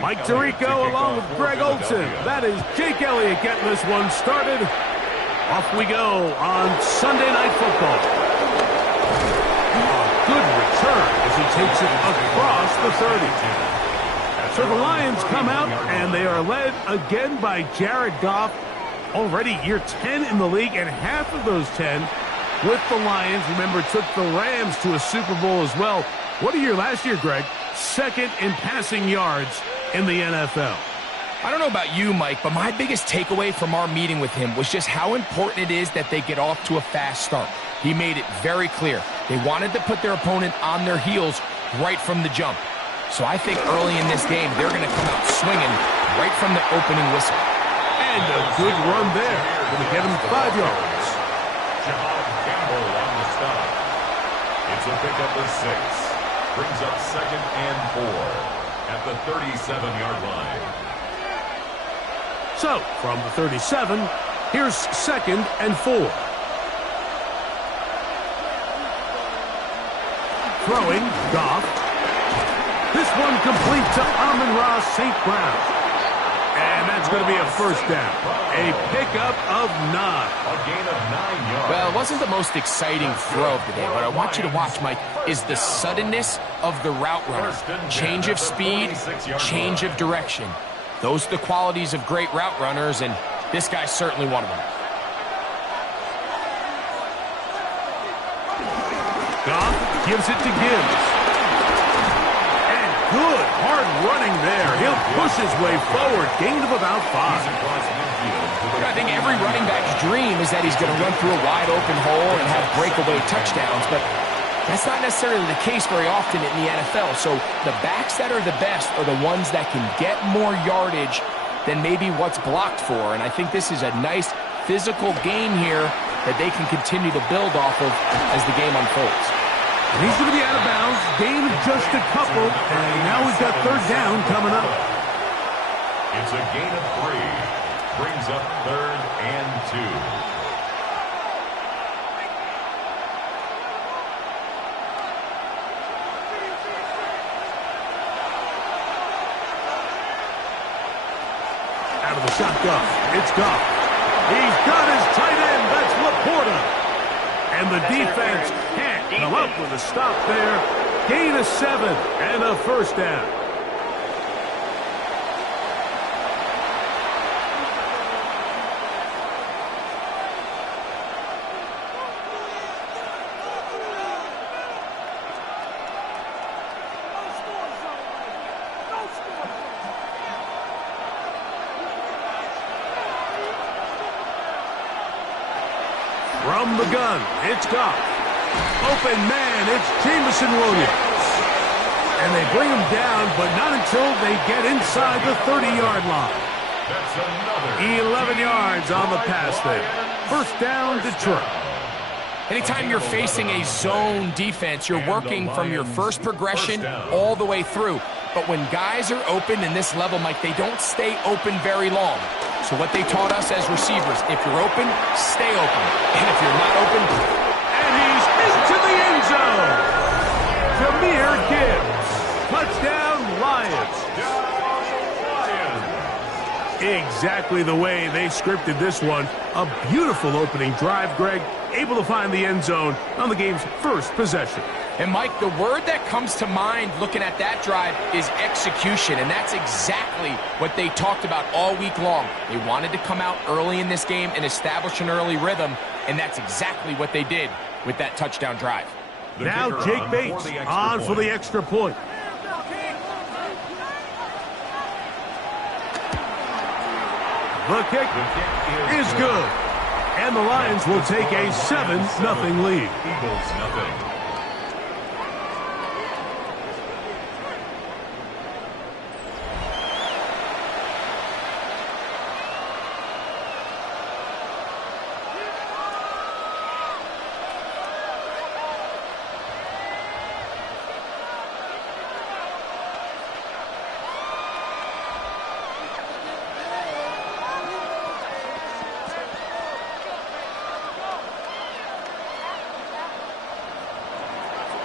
Mike Tirico along with Greg Olson. That is Jake Elliott getting this one started. Off we go on Sunday Night Football. A good return as he takes it across the 30. So the Lions come out, and they are led again by Jared Goff. Already year 10 in the league, and half of those 10 with the Lions. Remember, took the Rams to a Super Bowl as well. What a year last year, Greg. Second in passing yards in the NFL. I don't know about you, Mike, but my biggest takeaway from our meeting with him was just how important it is that they get off to a fast start. He made it very clear. They wanted to put their opponent on their heels right from the jump. So I think early in this game, they're going to come out swinging right from the opening whistle. And a good run there. Going to get him 5 yards. John Campbell on the stop. It's a pickup of 6. Brings up 2nd and 4 at the 37-yard line. So, from the 37, here's 2nd and 4. Throwing, Goff. This one complete to Amon-Ra St. Brown. And that's going to be a first down. A pickup of 9. A gain of 9 yards. Well, it wasn't the most exciting throw of the day. What I want you to watch, Mike, is the suddenness of the route runner. Change of speed, change of direction. Those are the qualities of great route runners, and this guy's certainly one of them. Goff gives it to Gibbs. Good hard running there. He'll push his way forward. Gain of about 5. I think every running back's dream is that he's going to run through a wide open hole and have breakaway touchdowns, but that's not necessarily the case very often in the NFL. So the backs that are the best are the ones that can get more yardage than maybe what's blocked for. And I think this is a nice physical gain here that they can continue to build off of as the game unfolds. And he's going to be out of bounds. Gain of just a couple. And now we've got 3rd down coming up. It's a gain of 3. Brings up 3rd and 2. Out of the shotgun. It's Goff. He's got his tight end. That's Laporta. And the defense can't come up with a stop there. Gain of 7 and a first down. From the gun, it's Goff. Open man, it's Jameson Williams. And they bring him down, but not until they get inside the 30-yard line. That's another 11 yards on the pass there. First down, Detroit. Anytime you're facing a zone defense, you're working from your first progression all the way through. But when guys are open in this level, Mike, they don't stay open very long. So what they taught us as receivers, if you're open, stay open. And if you're not open... And he's into the end zone. Jahmyr Gibbs. Touchdown, Lions. Exactly the way they scripted this one. A beautiful opening drive, Greg. Able to find the end zone on the game's first possession. And, Mike, the word that comes to mind looking at that drive is execution, and that's exactly what they talked about all week long. They wanted to come out early in this game and establish an early rhythm, and that's exactly what they did with that touchdown drive. Now Jake Bates on for the extra point. The kick is good. And the Lions will take a 7-0 lead. Eagles nothing.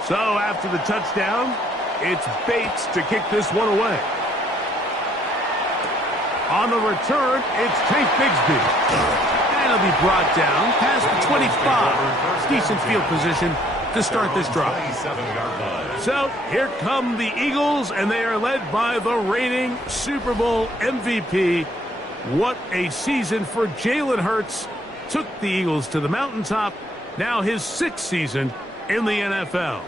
So after the touchdown, it's Bates to kick this one away. On the return, it's Tank Bigsby. And he'll be brought down past the 25. Decent field position to start this drive. So here come the Eagles, and they are led by the reigning Super Bowl MVP. What a season for Jalen Hurts. Took the Eagles to the mountaintop. Now his 6th season in the NFL.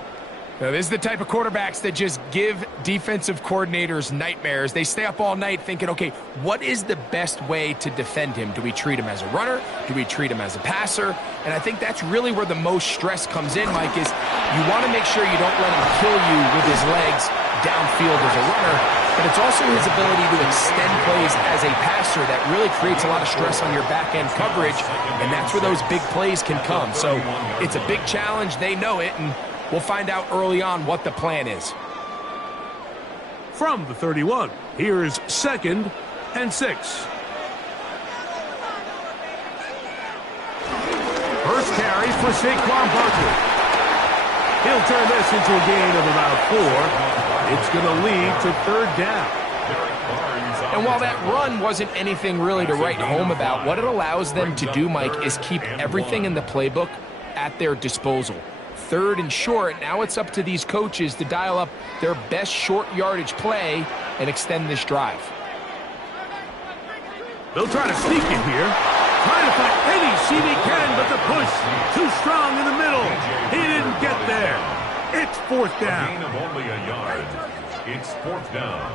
Now, this is the type of quarterbacks that just give defensive coordinators nightmares. They stay up all night thinking, okay, what is the best way to defend him? Do we treat him as a runner? Do we treat him as a passer? And I think that's really where the most stress comes in, Mike, is you want to make sure you don't let him kill you with his legs downfield as a runner, but it's also his ability to extend plays as a passer that really creates a lot of stress on your back-end coverage, and that's where those big plays can come. So it's a big challenge. They know it, and we'll find out early on what the plan is. From the 31, here's 2nd and 6. First carry for Saquon Barkley. He'll turn this into a gain of about 4. It's going to lead to 3rd down. And while that run wasn't anything really to write home about, what it allows them to do, Mike, is keep everything in the playbook at their disposal. 3rd and short, now it's up to these coaches to dial up their best short yardage play and extend this drive. They'll try to sneak it here. Trying to find any seam he can, but the push too strong in the middle. He didn't get there. It's 4th down. A gain of only a yard. It's 4th down.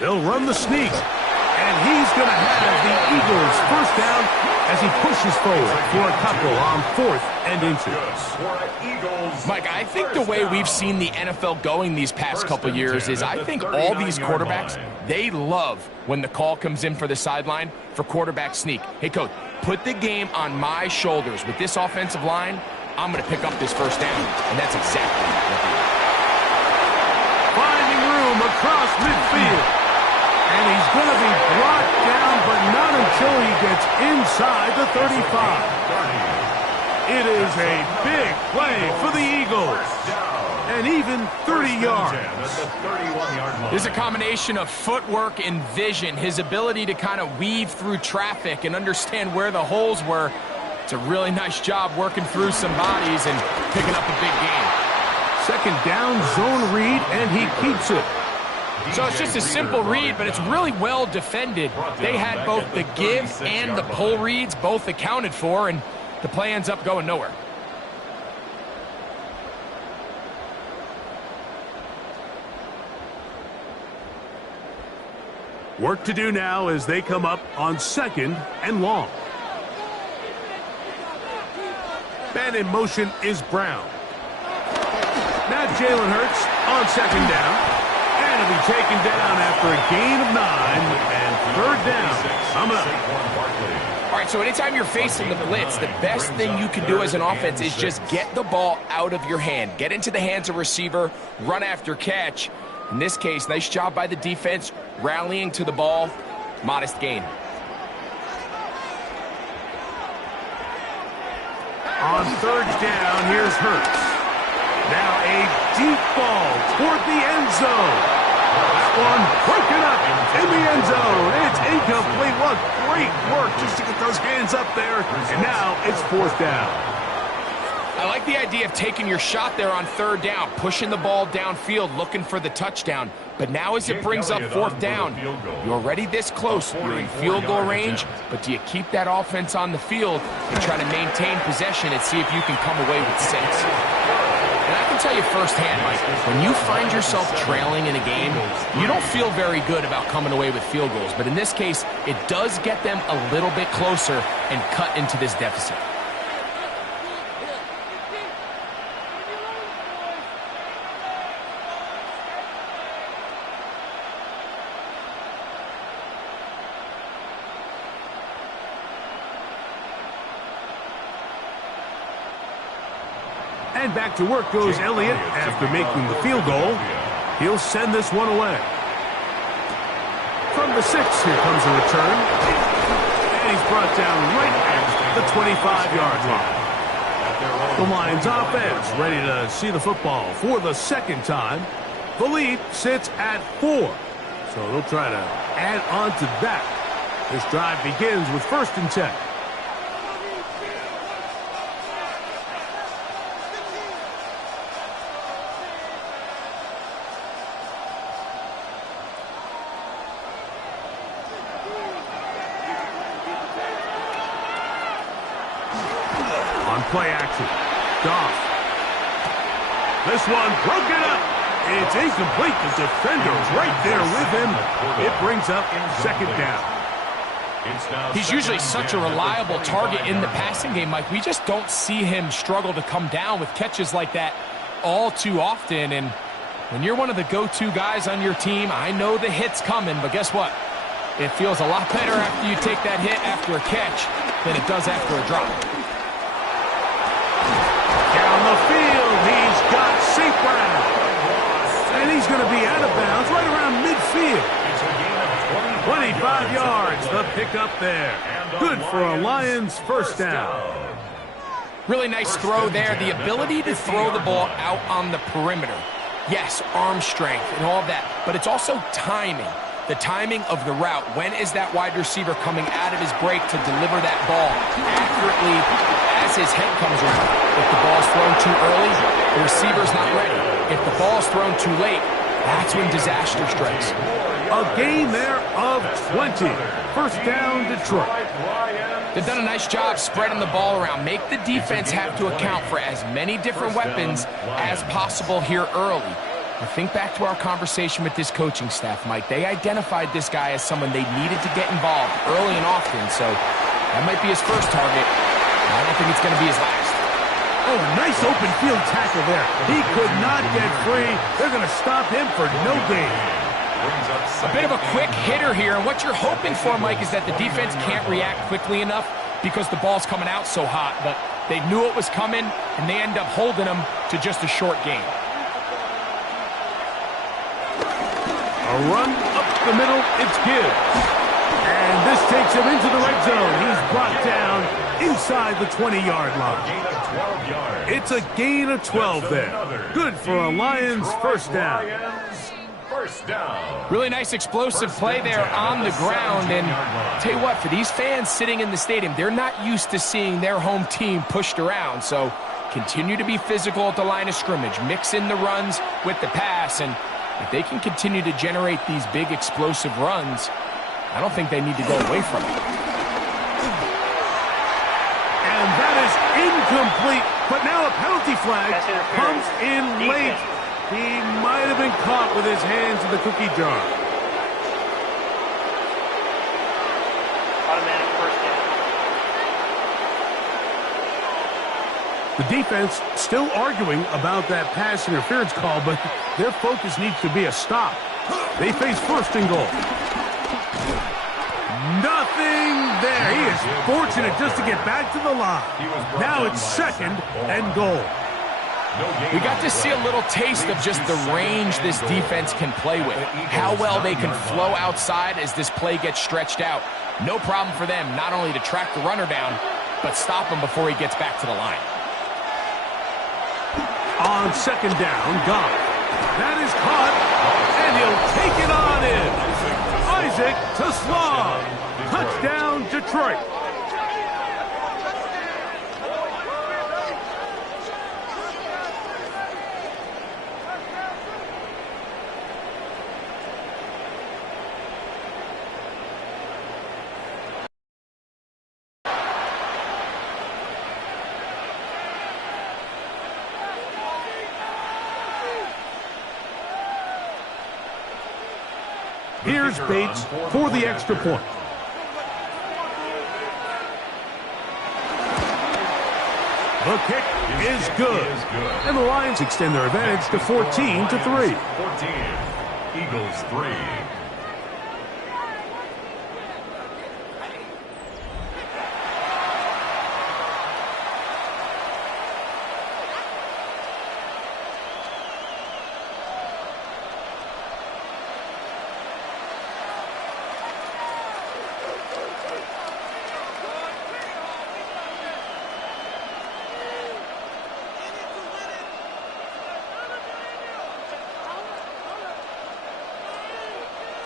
They'll run the sneak, and he's going to have the Eagles 1st down as he pushes forward for a couple on 4th and inches. Mike, I think the way we've seen the NFL going these past couple years is I think all these quarterbacks, they love when the call comes in for the sideline for quarterback sneak. Hey, coach, put the game on my shoulders. With this offensive line, I'm going to pick up this 1st down, and that's exactly what they did. Finding room across midfield. And he's going to be brought down, but not until he gets inside the 35. It is a big play for the Eagles. And even 30 yards. There's a combination of footwork and vision, his ability to kind of weave through traffic and understand where the holes were. It's a really nice job working through some bodies and picking up a big gain. 2nd down, zone read, and he keeps it. So it's just a simple read, but it's really well defended. They had both the give and the pull reads both accounted for, and the play ends up going nowhere. Work to do now as they come up on 2nd and long. Man in motion is Brown. Now Jalen Hurts on 2nd down. And he'll be taken down after a gain of 9 and 3rd down. Coming up. All right, so anytime you're facing the blitz, the best thing you can do as an offense is just get the ball out of your hand. Get into the hands of receiver, run after catch. In this case, nice job by the defense, rallying to the ball. Modest gain. On 3rd down, here's Hurts. Now a deep ball toward the end zone. That one broken up in the end zone. It's incomplete. What great work just to get those hands up there. And now it's 4th down. I like the idea of taking your shot there on 3rd down, pushing the ball downfield, looking for the touchdown. But now as it brings up 4th down, you're already this close. You're in field goal range, but do you keep that offense on the field and try to maintain possession and see if you can come away with 6? And I can tell you firsthand, Mike, when you find yourself trailing in a game, you don't feel very good about coming away with field goals. But in this case, it does get them a little bit closer and cut into this deficit. And back to work goes Elliott after making the field goal. He'll send this one away. From the 6, here comes a return. And he's brought down right at the 25-yard line. The Lions offense ready to see the football for the second time. The lead sits at 4. So they'll try to add on to that. This drive begins with 1st and 10. On play action, Goff. This one broken up. It's incomplete. The defender's right there with him. It brings up 2nd down. He's usually such a reliable target in the passing game, Mike. We just don't see him struggle to come down with catches like that all too often. And when you're one of the go-to guys on your team, I know the hit's coming, but guess what? It feels a lot better after you take that hit after a catch than it does after a drop. Down the field, he's got St. Brown. And he's going to be out of bounds right around midfield. 25 yards, the pickup there. Good for a Lions 1st down. Really nice throw there. The ability to throw the ball out on the perimeter. Yes, arm strength and all of that, but it's also timing. The timing of the route. When is that wide receiver coming out of his break to deliver that ball accurately as his head comes around? If the ball's thrown too early, the receiver's not ready. If the ball's thrown too late, that's when disaster strikes. A gain there of 20. 1st down, Detroit. They've done a nice job spreading the ball around. Make the defense have to account for as many different weapons as possible here early. But think back to our conversation with this coaching staff, Mike. They identified this guy as someone they needed to get involved early and often, so that might be his first target. I don't think it's going to be his last. Oh, nice open field tackle there. He could not get free. They're going to stop him for no gain. A bit of a quick hitter here, and what you're hoping for, Mike, is that the defense can't react quickly enough because the ball's coming out so hot, but they knew it was coming, and they end up holding him to just a short gain. A run up the middle, it's Gibbs. And this takes him into the red zone. He's brought down inside the 20-yard line. It's a gain of 12 there. Good for a Lions 1st down. Really nice explosive play there on the ground. And tell you what, for these fans sitting in the stadium, they're not used to seeing their home team pushed around. So continue to be physical at the line of scrimmage. Mix in the runs with the pass. And if they can continue to generate these big explosive runs, I don't think they need to go away from it. And that is incomplete. But now a penalty flag comes in late. He might have been caught with his hands in the cookie jar. Automatic 1st down. The defense still arguing about that pass interference call, but their focus needs to be a stop. They face 1st and goal. Nothing there. He is fortunate just to get back to the line. Now it's 2nd and goal. We got to see a little taste of just the range this defense can play with. How well they can flow outside as this play gets stretched out. No problem for them not only to track the runner down, but stop him before he gets back to the line. On 2nd down, Goff. That is caught, and he'll take it on in. Isaac to Slav. Touchdown, Detroit. Here's Bates for the extra point. The kick is good. And the Lions extend their advantage to 14-3. 14. Eagles 3.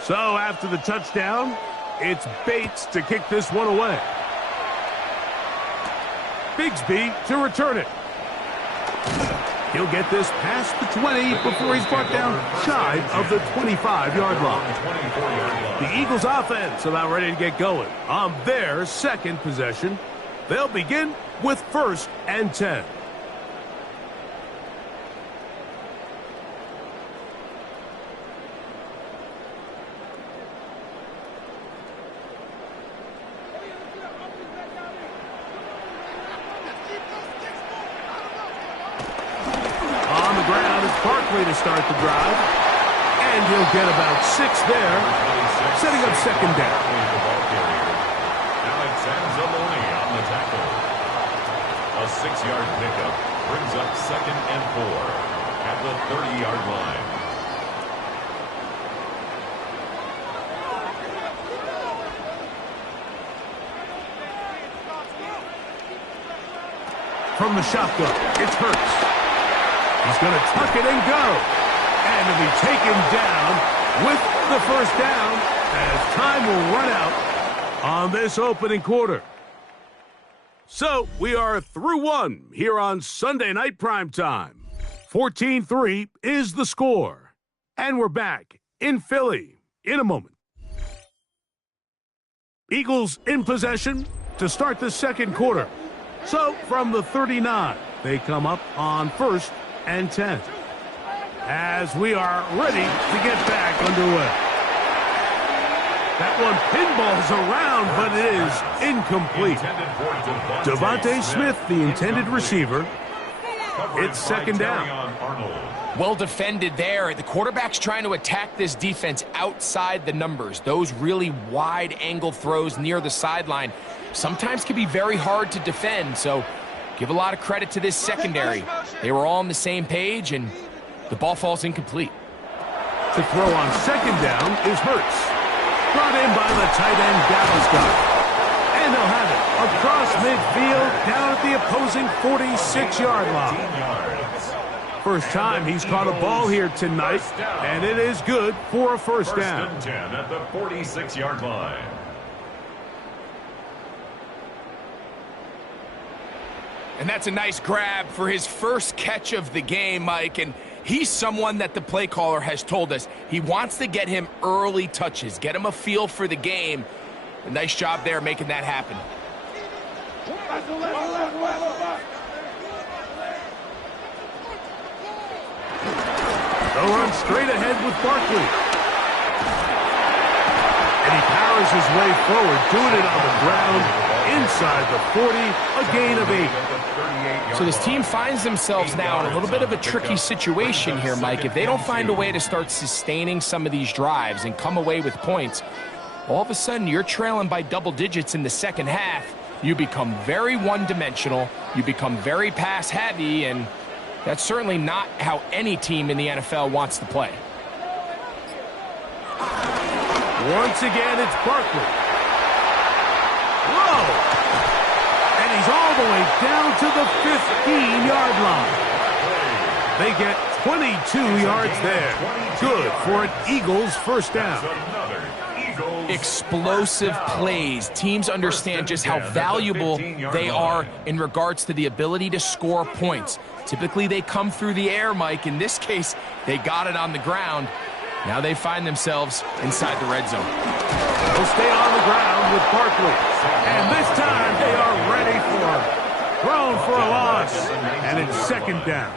So after the touchdown, it's Bates to kick this one away. Bigsby to return it. He'll get this past the 20 before he's brought down shy of the 25-yard line. The Eagles offense about ready to get going on their second possession. They'll begin with 1st and 10. To start the drive, and he'll get about 6 there, setting up 2nd down. Now it's Anzalone on the tackle. A 6-yard pickup brings up 2nd and 4 at the 30-yard line. From the shotgun, it's Hurts. He's going to tuck it and go. And he'll be taken down with the 1st down as time will run out on this opening quarter. So we are through 1 here on Sunday Night Primetime. 14-3 is the score. And we're back in Philly in a moment. Eagles in possession to start the 2nd quarter. So from the 39, they come up on 1st and 10 as we are ready to get back underway. That one pinballs around, but it is incomplete. Devontae Smith, the intended receiver. It's 2nd down. Well defended there. The quarterback's trying to attack this defense outside the numbers. Those really wide angle throws near the sideline sometimes can be very hard to defend, so give a lot of credit to this secondary. They were all on the same page, and the ball falls incomplete. To throw on 2nd down is Hurts. Brought in by the tight end, Galveston. And they'll have it across midfield down at the opposing 46-yard line. First time he's caught a ball here tonight, and it is good for a 1st down. 1st and 10 at the 46-yard line. And that's a nice grab for his first catch of the game, Mike. And he's someone that the play caller has told us he wants to get him early touches, get him a feel for the game. A nice job there making that happen. They'll run straight ahead with Barkley. And he powers his way forward, doing it on the ground inside the 40, a gain of 8. So this team finds themselves now in a little bit of a tricky situation here, Mike. If they don't find a way to start sustaining some of these drives and come away with points, all of a sudden you're trailing by double digits in the 2nd half. You become very one-dimensional, you become very pass-heavy, and that's certainly not how any team in the NFL wants to play. Once again, it's Barkley. Whoa! And he's all the way down to the 15-yard line. They get 22 yards there. Good for an Eagles 1st down. Explosive plays. Teams understand just how valuable they are in regards to the ability to score points. Typically, they come through the air, Mike. In this case, they got it on the ground. Now they find themselves inside the red zone. They'll stay on the ground with Barkley. And this time they are ready for it. Thrown for a loss. And it's 2nd down.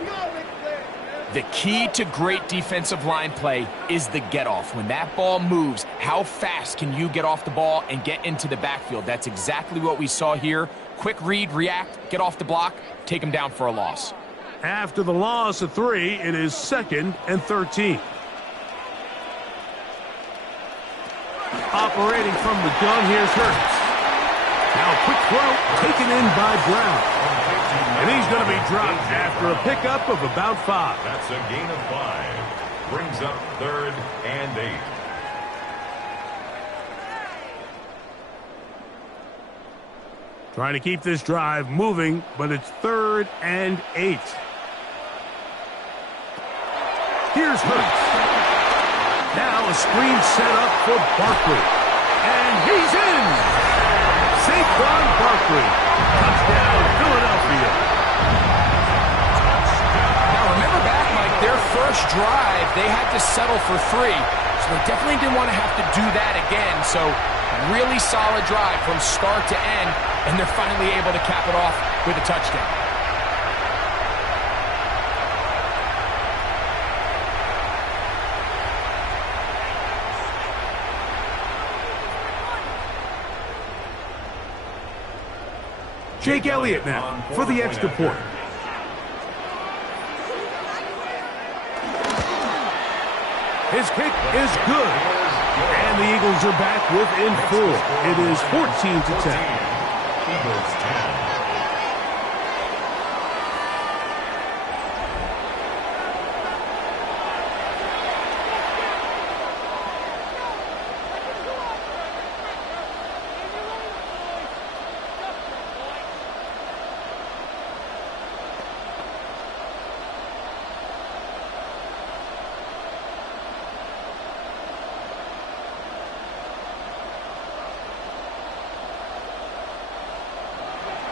The key to great defensive line play is the get-off. When that ball moves, how fast can you get off the ball and get into the backfield? That's exactly what we saw here. Quick read, react, get off the block, take them down for a loss. After the loss of 3, it is 2nd and 13. Operating from the gun, here's Hurts. Now a quick throw taken in by Brown. And he's going to be dropped after a pickup of about 5. That's a gain of 5. Brings up 3rd and 8. Trying to keep this drive moving, but it's 3rd and 8. Here's Hurts. Now a screen set up for Barkley. And he's in! Saquon Barkley. Touchdown, Philadelphia. Now, remember back, Mike, their first drive, they had to settle for 3. So they definitely didn't want to have to do that again. So really solid drive from start to end, and they're finally able to cap it off with a touchdown. Jake Elliott now for the extra point. His kick is good. And the Eagles are back within 4. It is 14-10. Eagles 10.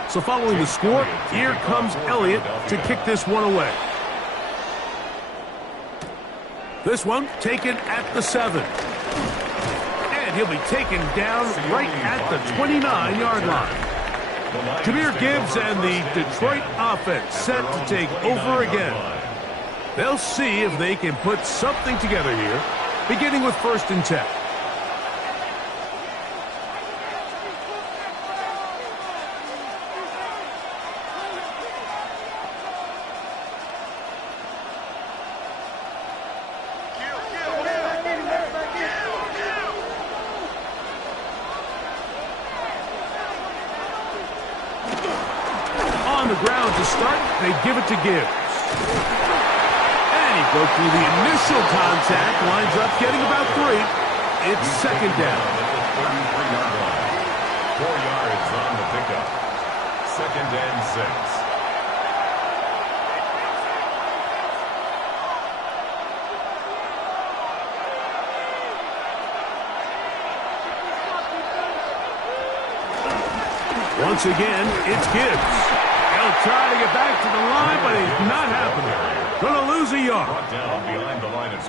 So following the score, here comes Elliott to kick this one away. This one taken at the 7. And he'll be taken down right at the 29-yard line. Jahmyr Gibbs and the Detroit offense set to take over again. They'll see if they can put something together here, beginning with 1st and 10. Ground to start, they give it to Gibbs. And he broke through the initial contact, lines up getting about 3. It's 2nd down. At the 33-yard line. 4 yards on the pickup. 2nd and 6. Once again, it's Gibbs. He'll try to get back to the line, but he's not happening. Going to lose a yard.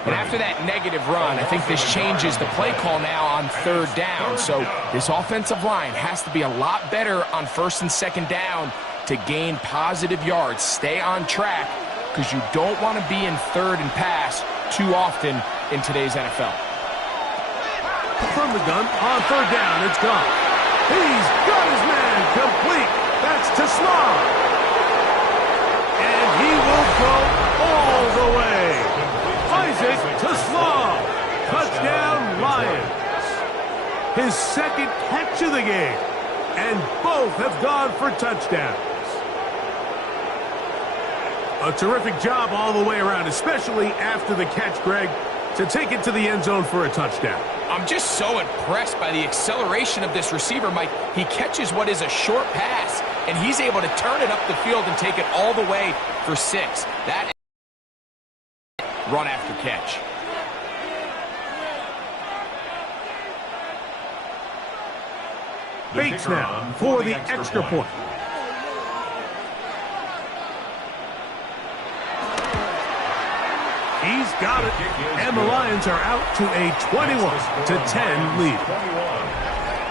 And after that negative run, I think this changes the play call now on 3rd down. So this offensive line has to be a lot better on 1st and 2nd down to gain positive yards. Stay on track because you don't want to be in 3rd and pass too often in today's NFL. From the gun on 3rd down, it's gone. He's got his man complete. That's to Small. And he will go all the way. Isaac to Slaw. Touchdown, Lions. His 2nd catch of the game. And both have gone for touchdowns. A terrific job all the way around, especially after the catch, Greg, to take it to the end zone for a touchdown. I'm just so impressed by the acceleration of this receiver, Mike. He catches what is a short pass, and he's able to turn it up the field and take it all the way for 6. That is run after catch. Bates now for the extra point. He's got it, and the Lions are out to a 21-10 lead. 21,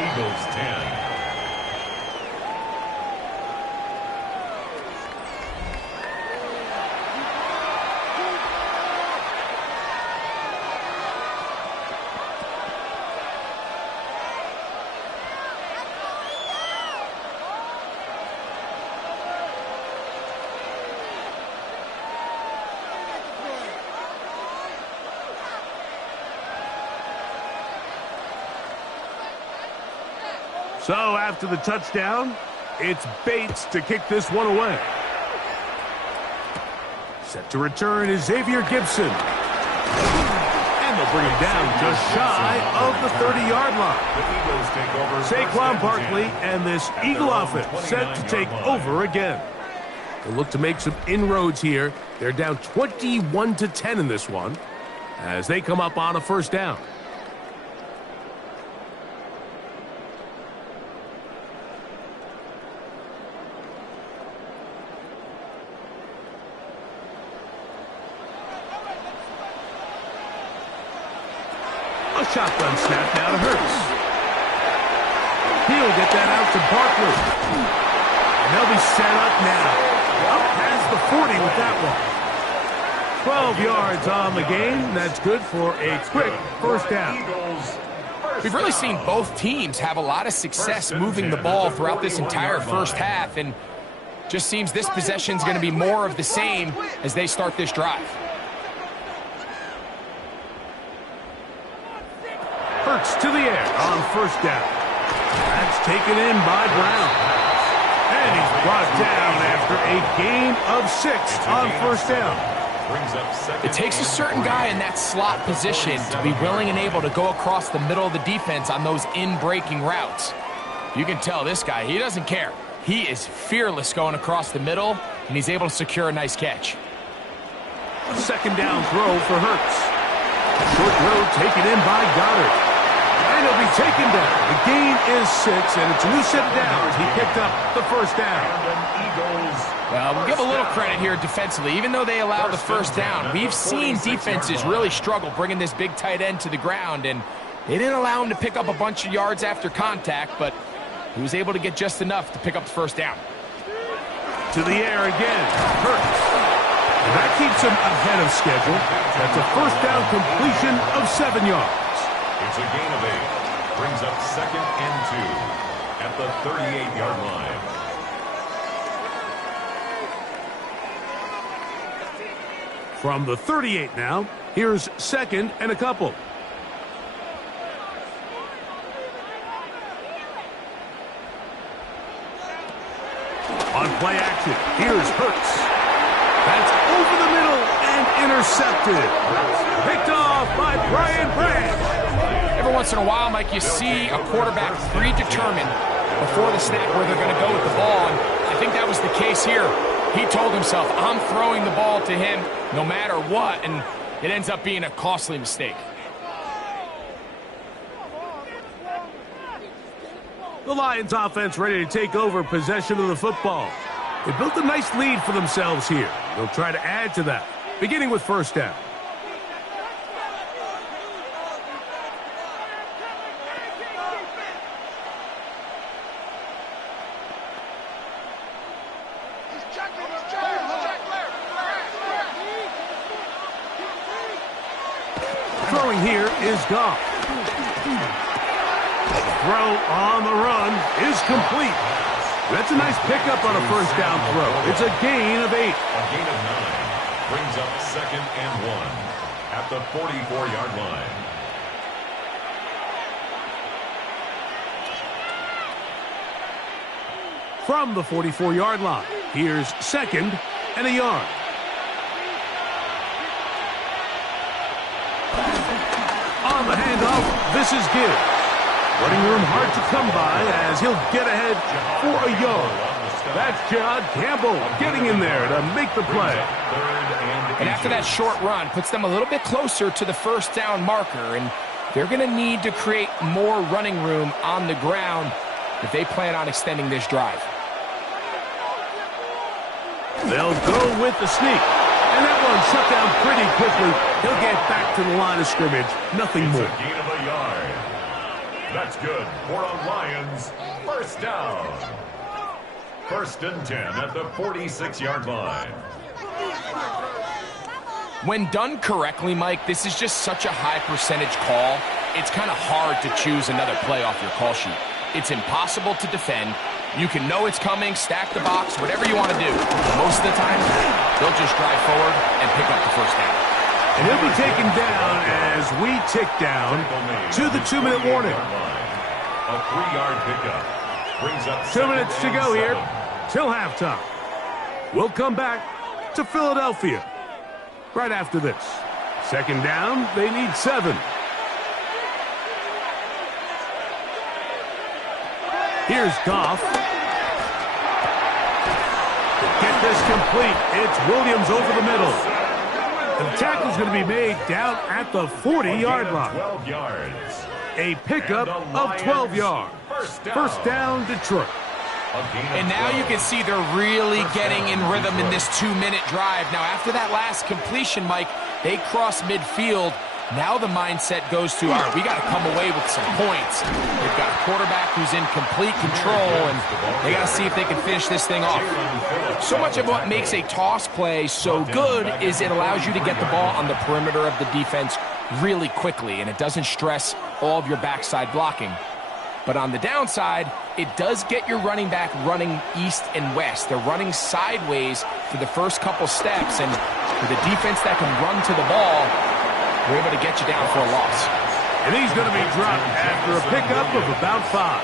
Eagles 10. So after the touchdown, it's Bates to kick this one away. Set to return is Xavier Gibson. And they'll bring him down just shy of the 30-yard line. Saquon Barkley and this Eagle offense set to take over again. They'll look to make some inroads here. They're down 21-10 in this one. as they come up on a first down. A shotgun snap now to Hurts. He'll get that out to Barkley. And they'll be set up now. Up past the 40 with that one. 12 yards on the game. That's good for a quick first down. We've really seen both teams have a lot of success moving the ball throughout this entire first half, and just seems this possession is going to be more of the same as they start this drive. Hurts to the air on first down. That's taken in by Brown. And he's brought down after a gain of 6 on first down. It takes a certain guy in that slot position to be willing and able to go across the middle of the defense on those in-breaking routes. You can tell this guy, he doesn't care. He is fearless going across the middle, and he's able to secure a nice catch. Second down throw for Hurts. Short road taken in by Goddard. And he'll be taken down. The gain is 6, and it's a new set of downs. He picked up the first down. Well, we'll give a little credit here defensively. Even though they allowed the first down, we've seen defenses really struggle bringing this big tight end to the ground, and they didn't allow him to pick up a bunch of yards after contact, but he was able to get just enough to pick up the first down. To the air again. Hurts. And that keeps him ahead of schedule. That's a first down completion of 7 yards. It's a gain of 8. Brings up 2nd and 2 at the 38-yard line. From the 38 now, here's 2nd and a couple. On play action, here's Hurts. That's over the middle and intercepted. Picked off by Brian Branch. Every once in a while, Mike, you see a quarterback predetermined before the snap where they're going to go with the ball, and I think that was the case here. He told himself, I'm throwing the ball to him no matter what, and it ends up being a costly mistake. The Lions offense ready to take over possession of the football. They built a nice lead for themselves here. They'll try to add to that, beginning with first down. Throwing here is Goff. Throw on the run is complete. That's a nice pickup on a first down throw. It's a gain of 8. A gain of 9 brings up 2nd and 1 at the 44-yard line. From the 44-yard line, here's 2nd and a yard. On the handoff, this is Gibbs. Running room hard to come by as he'll get ahead for a yard. That's John Campbell getting in there to make the play. And after that short run, puts them a little bit closer to the first down marker, and they're going to need to create more running room on the ground if they plan on extending this drive. They'll go with the sneak. And that one shut down pretty quickly. He'll get back to the line of scrimmage. Nothing more. It's a gain of a yard. That's good for a Lions first down. 1st and 10 at the 46-yard line. When done correctly, Mike, this is just such a high percentage call. It's kind of hard to choose another play off your call sheet. It's impossible to defend. You can know it's coming, stack the box, whatever you want to do. Most of the time, they'll just drive forward and pick up the first down. And he'll be taken down as we tick down to the 2-minute warning. A 3-yard pickup brings up 2 minutes to go here till halftime. We'll come back to Philadelphia right after this. 2nd down, they need 7. Here's Goff. To get this complete, it's Williams over the middle. The tackle's going to be made down at the 40-yard line. 12 yards. A pickup of 12 yards. First down, Detroit. And now you can see they're really getting in rhythm in this 2-minute drive. Now, after that last completion, Mike, they cross midfield. Now the mindset goes to, all right, we got to come away with some points. They've got a quarterback who's in complete control, and they got to see if they can finish this thing off. So much of what makes a toss play so good is it allows you to get the ball on the perimeter of the defense really quickly, and it doesn't stress all of your backside blocking. But on the downside, it does get your running back running east and west. They're running sideways for the first couple steps, and with a defense that can run to the ball, we're able to get you down for a loss. And he's going to be dropped after a pickup of about 5.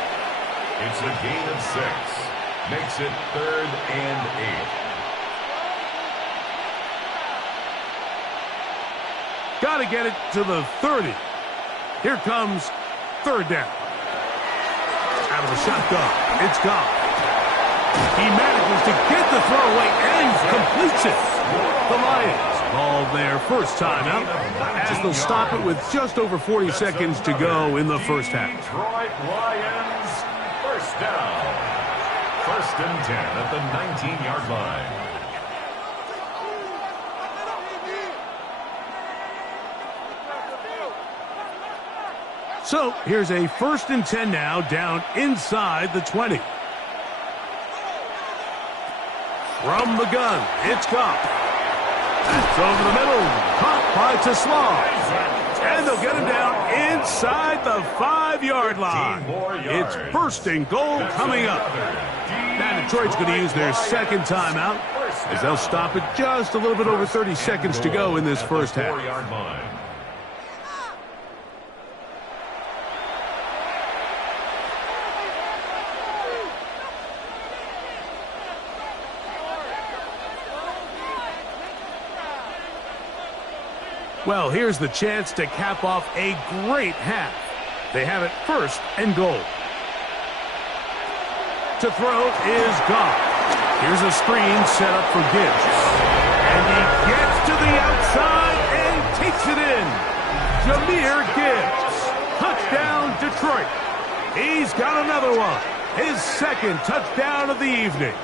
It's a gain of 6. Makes it 3rd and 8. Got to get it to the 30. Here comes 3rd down. Out of the shotgun, it's gone. He manages to get the throw away and completes it. The Lions ball their first time out as they'll stop it with just over 40 seconds to go in the first half. Detroit Lions, first down. 1st and 10 at the 19-yard line. So here's a 1st and 10 now down inside the 20. From the gun, it's Goff. That's over the middle, caught by Tesla. And they'll get him down inside the 5-yard line. It's 1st and goal coming up. Now Detroit's going to use their second timeout as they'll stop it just a little bit over 30 seconds to go in this first half. Well, here's the chance to cap off a great half. They have it 1st and goal. To throw is Goff. Here's a screen set up for Gibbs. And he gets to the outside and takes it in. Jahmyr Gibbs. Touchdown, Detroit. He's got another one. His 2nd touchdown of the evening.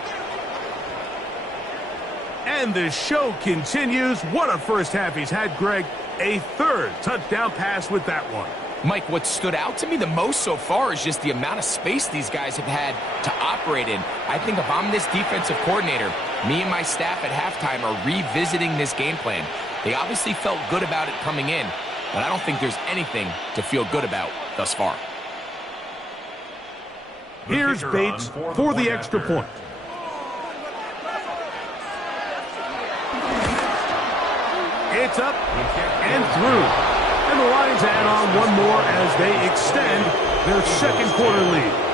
And the show continues. What a first half he's had, Greg. A 3rd touchdown pass with that one. Mike, what stood out to me the most so far is just the amount of space these guys have had to operate in. I think if I'm this defensive coordinator, me and my staff at halftime are revisiting this game plan. They obviously felt good about it coming in, but I don't think there's anything to feel good about thus far. Here's Bates for the extra point. It's up and through. And the Lions add on one more as they extend their 2nd quarter lead.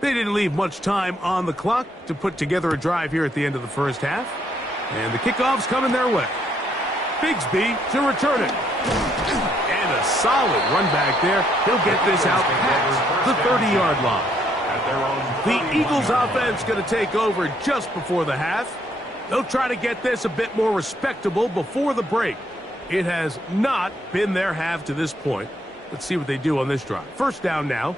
They didn't leave much time on the clock to put together a drive here at the end of the first half. And the kickoff's coming their way. Bigsby to return it. And a solid run back there. He'll get this out past the 30-yard line. The Eagles offense going to take over just before the half. They'll try to get this a bit more respectable before the break. It has not been their half to this point. Let's see what they do on this drive. First down now.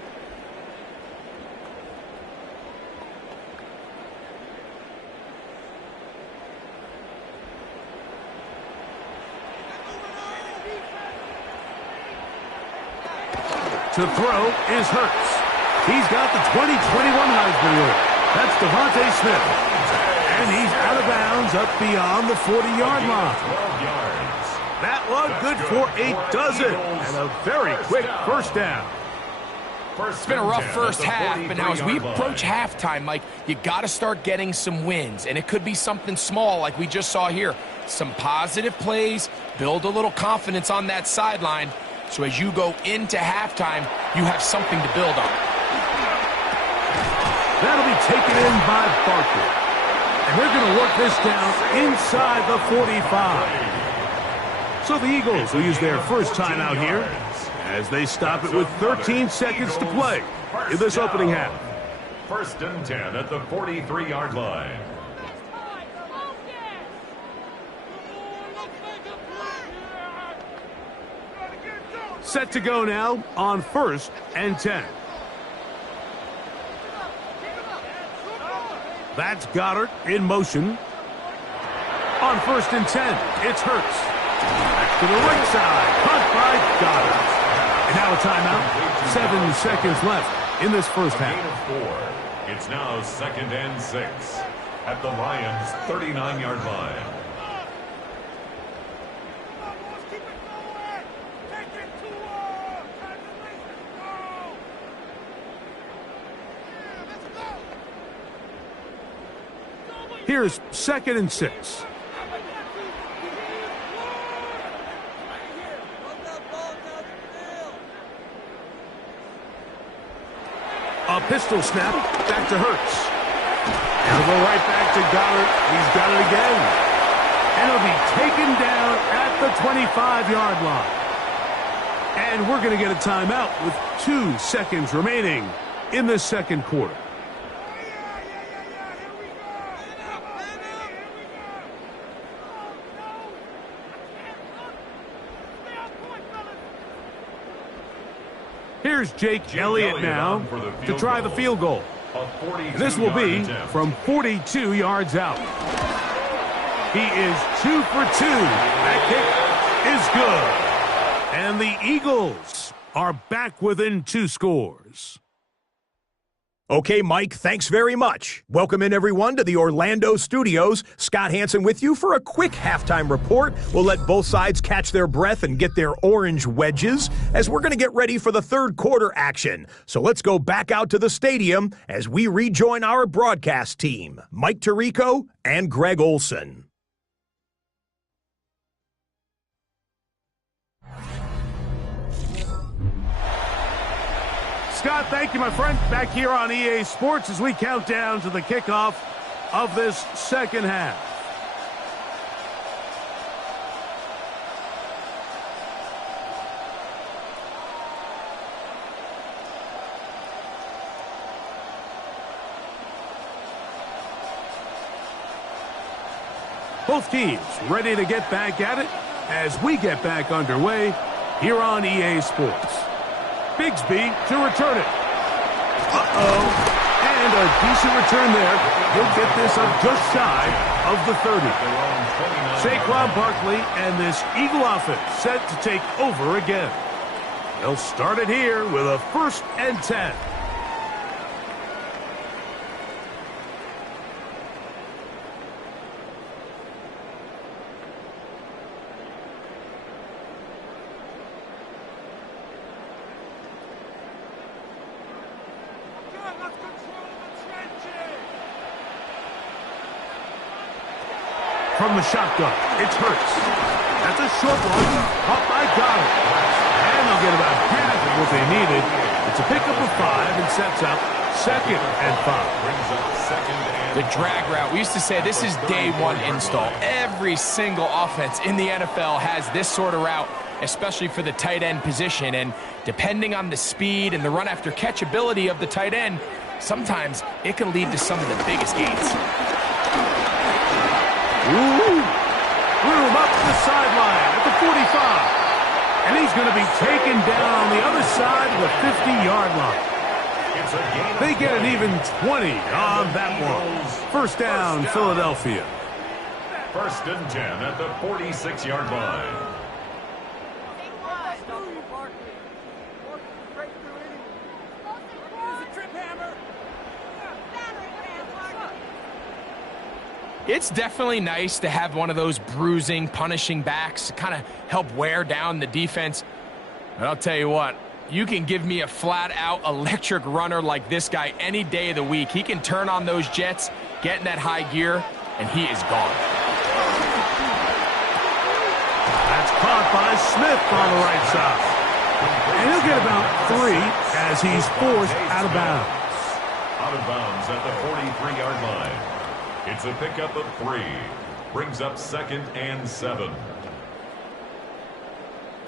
To throw is Hurts. He's got the 2021 Heisman winner. That's Devontae Smith. And he's out of bounds up beyond the 40-yard line. That one good for a dozen. And a very quick first down. It's been a rough first half, but now as we approach halftime, Mike, you got to start getting some wins, and it could be something small like we just saw here. Some positive plays, build a little confidence on that sideline, so as you go into halftime, you have something to build on. That'll be taken in by Barkley. And they're going to work this down inside the 45. So the Eagles will use their first timeout here as they stop it with 13 seconds to play in this opening half. 1st and 10 at the 43-yard line. Set to go now on 1st and 10. That's Goddard in motion. On 1st and 10, it's Hurts. Back to the right side, caught by Goddard. And now a timeout. 7 seconds left in this first half. Gain of 4. It's now 2nd and 6 at the Lions' 39-yard line. Here's 2nd and 6. A pistol snap, back to Hurts. And we'll go right back to Goddard. He's got it again. And it'll be taken down at the 25-yard line. And we're going to get a timeout with 2 seconds remaining in this second quarter. Here's Jake Elliott now to try the field goal. This will be from 42 yards out. He is 2 for 2. That kick is good. And the Eagles are back within 2 scores. Okay, Mike, thanks very much. Welcome in, everyone, to the Orlando studios. Scott Hansen with you for a quick halftime report. We'll let both sides catch their breath and get their orange wedges as we're going to get ready for the third quarter action. So let's go back out to the stadium as we rejoin our broadcast team, Mike Tirico and Greg Olson. Scott, thank you, my friend. Back here on EA Sports as we count down to the kickoff of this second half. Both teams ready to get back at it as we get back underway here on EA Sports. Bigsby to return it. Uh-oh. And a decent return there. He'll get this up just shy of the 30. Saquon Barkley and this Eagle offense set to take over again. They'll start it here with a 1st and 10. From the shotgun, it's Hurts. That's a short one, caught by Goddard. And they'll get about half of what they needed. It's a pickup of 5 and sets up 2nd and 5. The drag route, we used to say this is day 1 install. Every single offense in the NFL has this sort of route, especially for the tight end position. And depending on the speed and the run after catch ability of the tight end, sometimes it can lead to some of the biggest gains. Room up the sideline at the 45. And he's going to be taken down on the other side of the 50-yard line. They get an even 20 on that one. First down, Philadelphia. 1st and 10 at the 46-yard line. It's definitely nice to have one of those bruising, punishing backs to kind of help wear down the defense. But I'll tell you what, You can give me a flat-out electric runner like this guy any day of the week. He can turn on those jets, get in that high gear, and he is gone. That's caught by Smith on the right side. And he'll get about 3 as he's forced out of bounds. Out of bounds at the 43-yard line. It's a pickup of 3. Brings up 2nd and 7.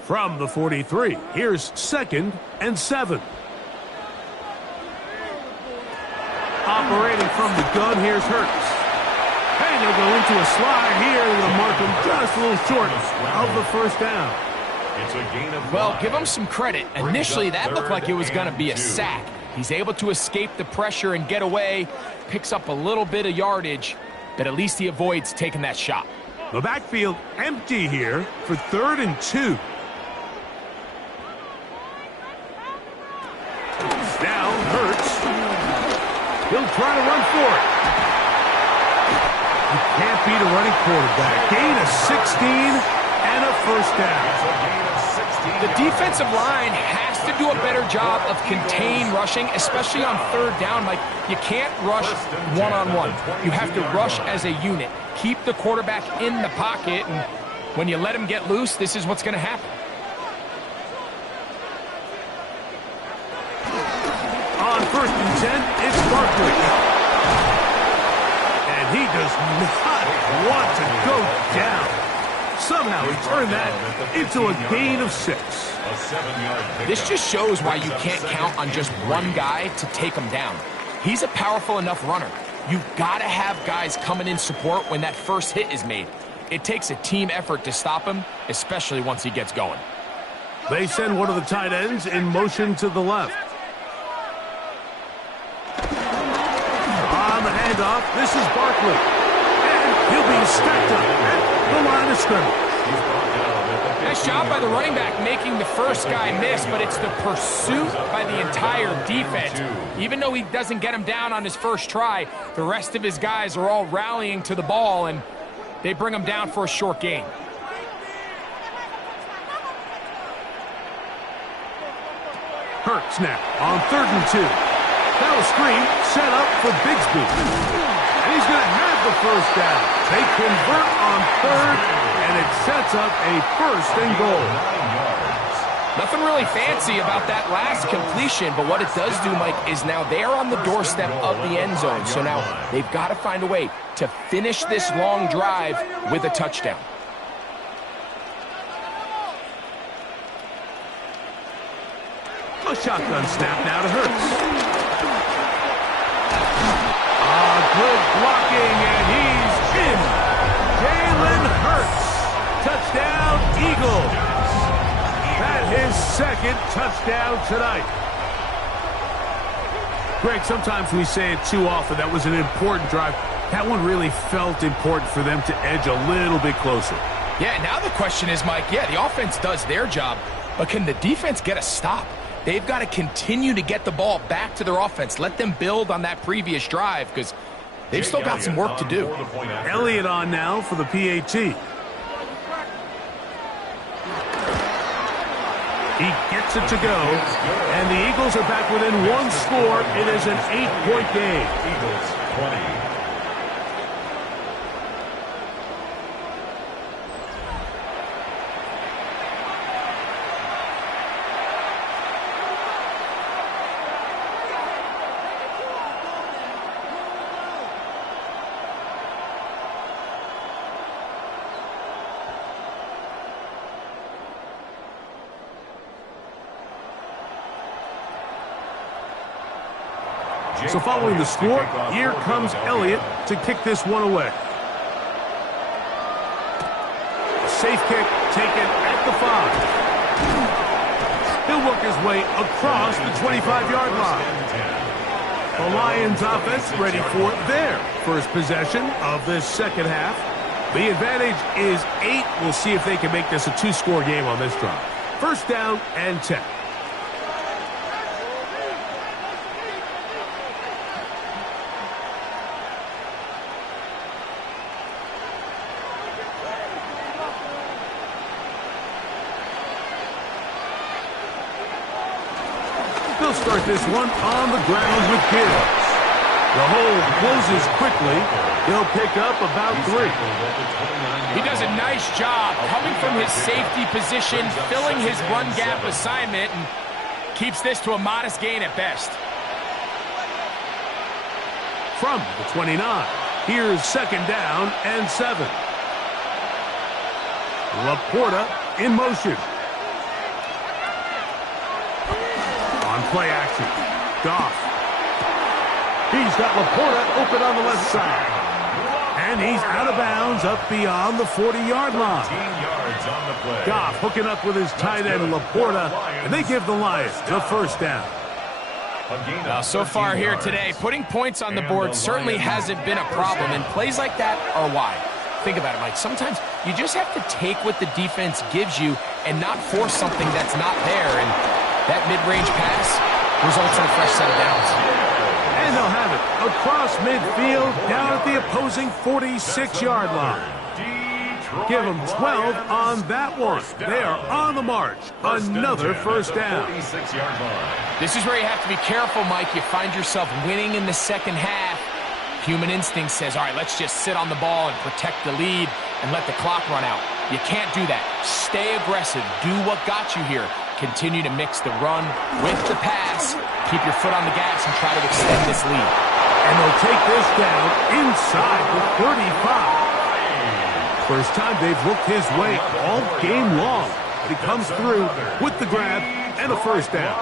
From the 43, here's 2nd and 7. Operating from the gun, here's Hurts. And they'll go into a slide here. They're going to mark him just a little short of the first down. It's a gain of 5. Well, give him some credit. Initially, that looked like it was going to be a sack. He's able to escape the pressure and get away, picks up a little bit of yardage, but at least he avoids taking that shot. The backfield empty here for 3rd and 2. Now Hurts. He'll try to run for it. You can't beat a running quarterback. Gain of 16 and a first down. The defensive line has to do a better job of contain rushing, especially on 3rd down. Like, you can't rush one-on-one. You have to rush as a unit. Keep the quarterback in the pocket, and when you let him get loose, this is what's going to happen. On 1st and 10, it's Barkley. And he does not want to go down. Somehow he turned that into a gain of 6. This just shows why you can't count on just one guy to take him down. He's a powerful enough runner. You've got to have guys coming in support when that first hit is made. It takes a team effort to stop him, especially once he gets going. They send one of the tight ends in motion to the left. On the handoff, this is Barkley. And he'll be stacked up at the line of scrimmage. Nice job by the running back making the first guy miss, but it's the pursuit by the entire defense. Even though he doesn't get him down on his first try, the rest of his guys are all rallying to the ball, and they bring him down for a short gain. Hurts now on 3rd and 2. Now a screen set up for Bigsby. And he's going to have the first down. They convert on 3rd, and it sets up a 1st and goal. Nothing really fancy about that last completion, but what it does do, Mike, is now they're on the doorstep of the end zone. So now they've got to find a way to finish this long drive with a touchdown. A shotgun snap now to Hurts. Good blocking, and he's in. Jalen Hurts. Touchdown, Eagles. That his 2nd touchdown tonight. Greg, sometimes we say it too often. That was an important drive. That one really felt important for them to edge a little bit closer. Yeah, now the question is, Mike, the offense does their job, but can the defense get a stop? They've got to continue to get the ball back to their offense. Let them build on that previous drive, because they've still got some work to do. Elliott on now for the PAT. He gets it to go, and the Eagles are back within 1 score. It is an 8-point game. Eagles 20. So following the score, here comes Elliott to kick this one away. A safe kick taken at the 5. He'll work his way across the 25-yard line. The Lions offense ready for their first possession of this second half. The advantage is 8. We'll see if they can make this a 2-score game on this drive. First down and 10. They'll start this one on the ground with Gibbs. The hole closes quickly. He'll pick up about 3. He does a nice job coming from his safety position, filling his run gap assignment, and keeps this to a modest gain at best. From the 29, here's 2nd down and 7. Laporta in motion. On play action, Goff. He's got Laporta open on the left side. And he's out of bounds up beyond the 40-yard line. Goff hooking up with his tight end Laporta, and they give the Lions the 1st down. Now, so far here today, putting points on the board certainly hasn't been a problem, and plays like that are why. Think about it, Mike. Sometimes you just have to take what the defense gives you and not force something that's not there, and that mid-range pass results in a fresh set of downs. And they'll have it across midfield down at the opposing 46-yard line. Give them 12 on that one. They are on the march. Another 1st down. This is where you have to be careful, Mike. You find yourself winning in the second half. Human instinct says, all right, let's just sit on the ball and protect the lead and let the clock run out. You can't do that. Stay aggressive. Do what got you here. Continue to mix the run with the pass. Keep your foot on the gas and try to extend this lead. And they'll take this down inside the 35. First time they've looked his way all game long. But he comes through with the grab and a 1st down.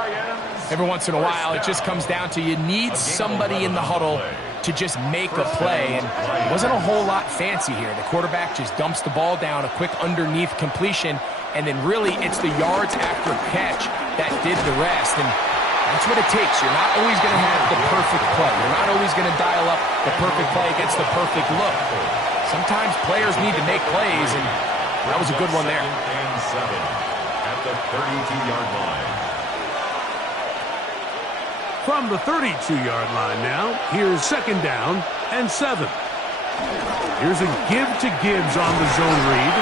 Every once in a while, it just comes down to you need somebody in the huddle to just make a play, and it wasn't a whole lot fancy here. The quarterback just dumps the ball down, a quick underneath completion, and then really it's the yards after catch that did the rest, and that's what it takes. You're not always going to have the perfect play. You're not always going to dial up the perfect play against the perfect look. Sometimes players need to make plays, and that was a good one there. And 7 at the 32-yard line. From the 32-yard line now, here's 2nd down and 7. Here's a give to Gibbs on the zone read,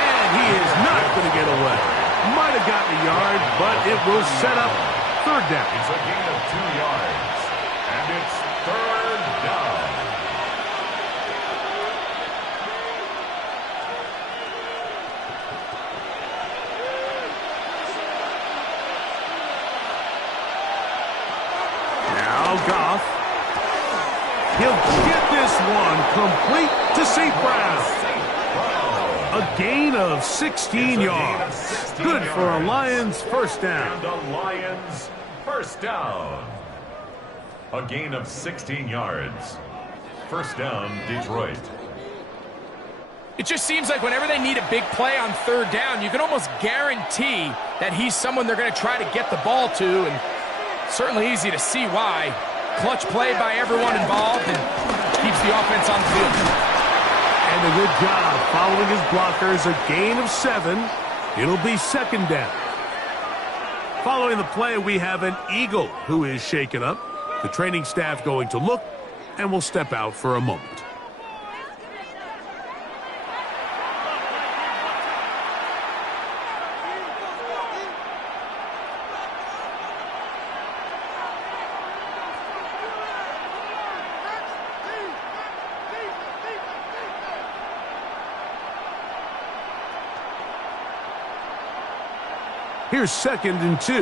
and he is not going to get away. Might have gotten a yard, but it will set up 3rd down. It's a gain of 2 yards, and it's 3rd down. Goff. He'll get this one complete to St. Brown. A gain of 16 yards. Good for a Lions 1st down. And the Lions 1st down. A gain of 16 yards. 1st down, Detroit. It just seems like whenever they need a big play on 3rd down, you can almost guarantee that he's someone they're going to try to get the ball to, and certainly easy to see why. Clutch play by everyone involved and keeps the offense on the field. And a good job following his blockers. A gain of 7. It'll be 2nd down. Following the play, we have an Eagle who is shaken up. The training staff going to look and will step out for a moment. Here's 2nd and 2.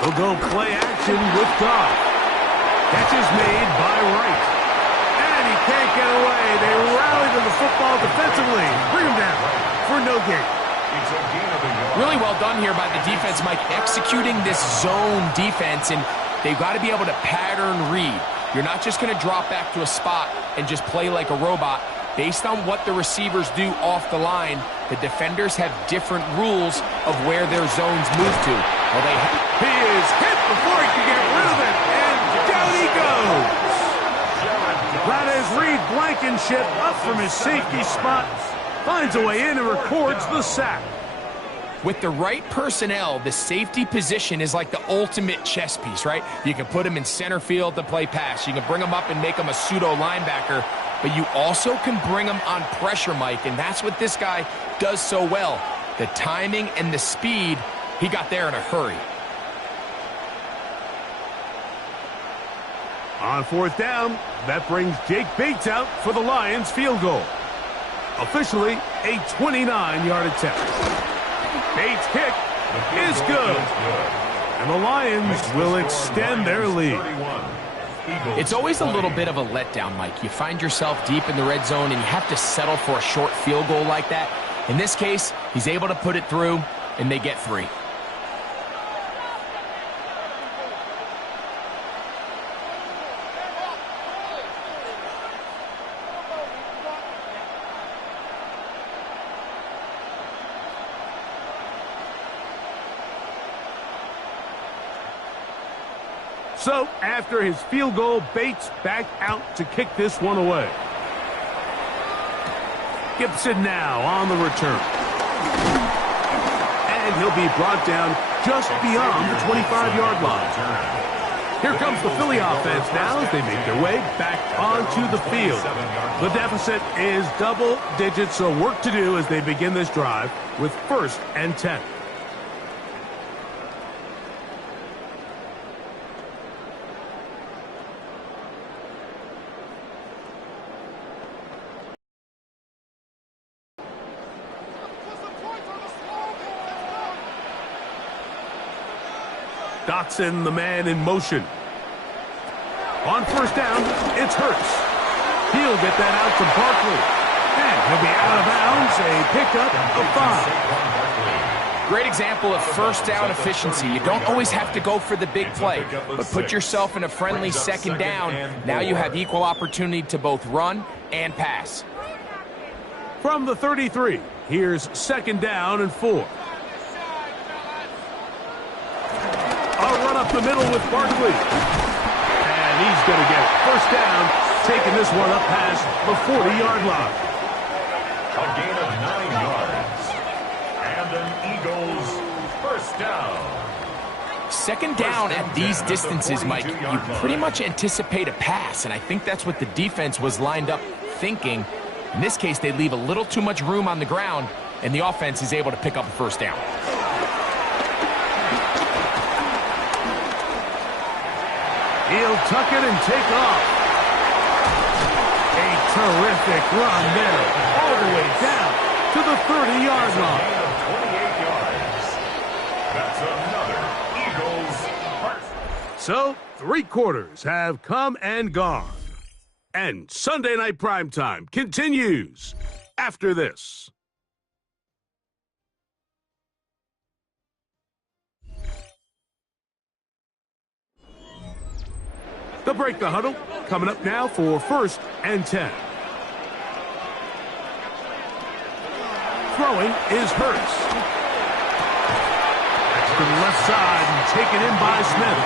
He'll go play action with Goff. Catch is made by Wright. And he can't get away. They rally to the football defensively. Bring him down for no gain. Really well done here by the defense, Mike, executing this zone defense, and they've got to be able to pattern read. You're not just going to drop back to a spot and just play like a robot. Based on what the receivers do off the line, the defenders have different rules of where their zones move to. Well, he is hit before he can get rid of it, and down he goes. That is Reed Blankenship up from his safety spot, finds a way in and records the sack. With the right personnel, the safety position is like the ultimate chess piece, right? You can put him in center field to play pass. You can bring him up and make him a pseudo linebacker. but you also can bring them on pressure, Mike, and that's what this guy does so well. The timing and the speed, he got there in a hurry. On fourth down, that brings Jake Bates out for the Lions field goal. Officially a 29-yard attempt. Bates' kick is good. And the Lions will extend their lead. It's always a little bit of a letdown, Mike. You find yourself deep in the red zone and you have to settle for a short field goal like that. In this case, he's able to put it through, and they get 3. So, after his field goal, Bates back out to kick this one away. Gibson now on the return. And he'll be brought down just beyond the 25-yard line. Here comes the Philly offense now as they make their way back onto the field. The deficit is double digits, so work to do as they begin this drive with 1st and 10. Dotson, the man in motion. On first down, it's Hurts. He'll get that out to Barkley. And he'll be out of bounds, a pickup of 5. Great example of first down efficiency. You don't always have to go for the big play, but put yourself in a friendly second down. Now you have equal opportunity to both run and pass. From the 33, here's 2nd down and 4. A run up the middle with Barkley. And he's going to get it. First down, taking this one up past the 40-yard line. A gain of 9 yards. And an Eagles first down. Second down at these distances, Mike, you pretty much anticipate a pass, and I think that's what the defense was lined up thinking. In this case, they leave a little too much room on the ground, and the offense is able to pick up a first down. He'll tuck it and take off. A terrific run there, all the way down to the 30-yard line. 28 yards. That's another Eagles first. So, 3 quarters have come and gone. And Sunday Night Primetime continues after this. The break the huddle coming up now for 1st and 10. Throwing is Hurts. To the left side and taken in by Smith.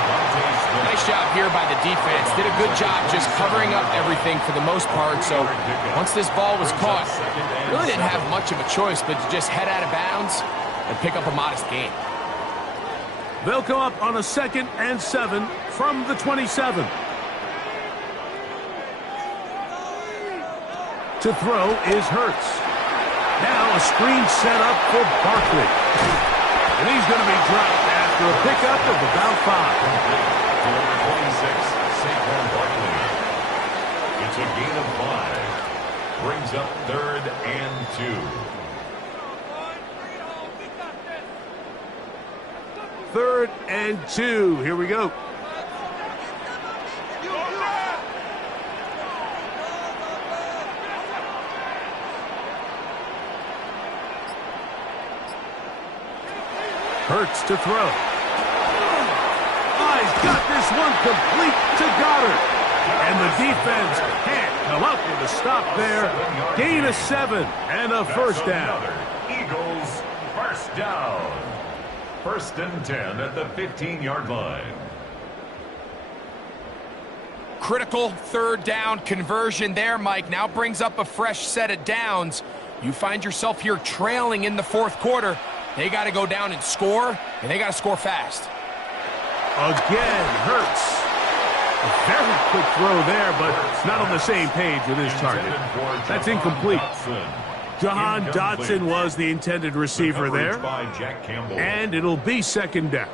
Nice job here by the defense. Did a good job just covering up everything for the most part. So once this ball was caught, really didn't have much of a choice but to just head out of bounds and pick up a modest gain. They'll come up on a 2nd and 7 from the 27. To throw is Hurts. Now a screen set up for Barkley. And he's going to be dropped after a pickup of about 5. Number 26, Saquon Barkley. It's a gain of 5. Brings up 3rd and 2. 3rd and 2. Here we go. Hurts to throw. Oh, he's got this one complete to Goddard. And the defense can't come up with a stop there. Gain of 7 and a first down. Eagles first down. 1st and 10 at the 15-yard line. Critical 3rd down conversion there, Mike. Now brings up a fresh set of downs. You find yourself here trailing in the 4th quarter. They got to go down and score, and they got to score fast. Again, Hurts. Very quick throw there, but not on the same page with his target. That's incomplete. Jahan Dotson was the intended receiver there. And it'll be second down.